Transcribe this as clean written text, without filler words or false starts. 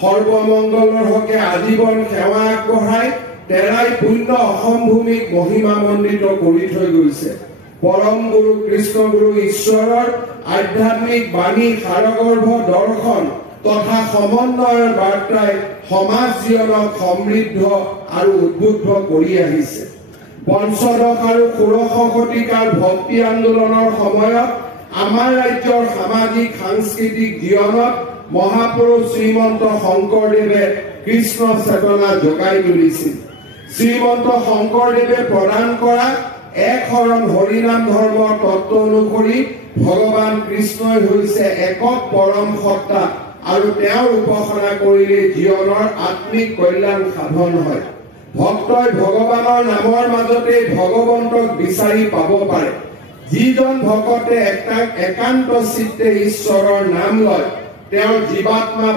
সৰ্বমংগলৰ হকে আজীৱন সেৱা আগবঢ়াই তেৰাই পুণ্য অসম ভূমিক মহিমামণ্ডিত কৰি থৈ গৈছে। পৰম গুৰু কৃষ্ণ গুৰু ঈশ্বৰৰ আধ্যাত্মিক বাণী সাৰগৰ্ভ দৰ্শন তথা সমন্বয়ৰ বাৰ্তাই সমাজ জীৱনক সমৃদ্ধ আৰু উদ্বুদ্ধ কৰি আহিছে। পঞ্চদশ আৰু ষোড়শ শতিকাৰ ভক্তি আন্দোলনৰ সময়ত আমাৰ ৰাজ্যৰ সামাজিক সাংস্কৃতিক জীৱনত মহাপুৰুষ শ্ৰীমন্ত শংকৰদেৱে কৃষ্ণ চেতনা যোগাই তুলিছিল। শ্ৰীমন্ত শংকৰদেৱে প্ৰদান কৰা এক শৰণ হৰিনাম ধৰ্মৰ তত্ত্ব অনুসৰি ভগৱান কৃষ্ণই হৈছে একক পৰম সত্তা আৰু তেওঁৰ উপাসনা কৰিলে জীৱনৰ আত্মিক কল্যাণ সাধন হয়। ভক্তই ভগৱানৰ নামৰ মাজতে ভগৱন্তক বিচাৰি পাব পাৰে। যিজন ভকতে একান্ত চিত্তে ঈশ্বৰৰ নাম লয় তেওঁৰ জীৱাত্মা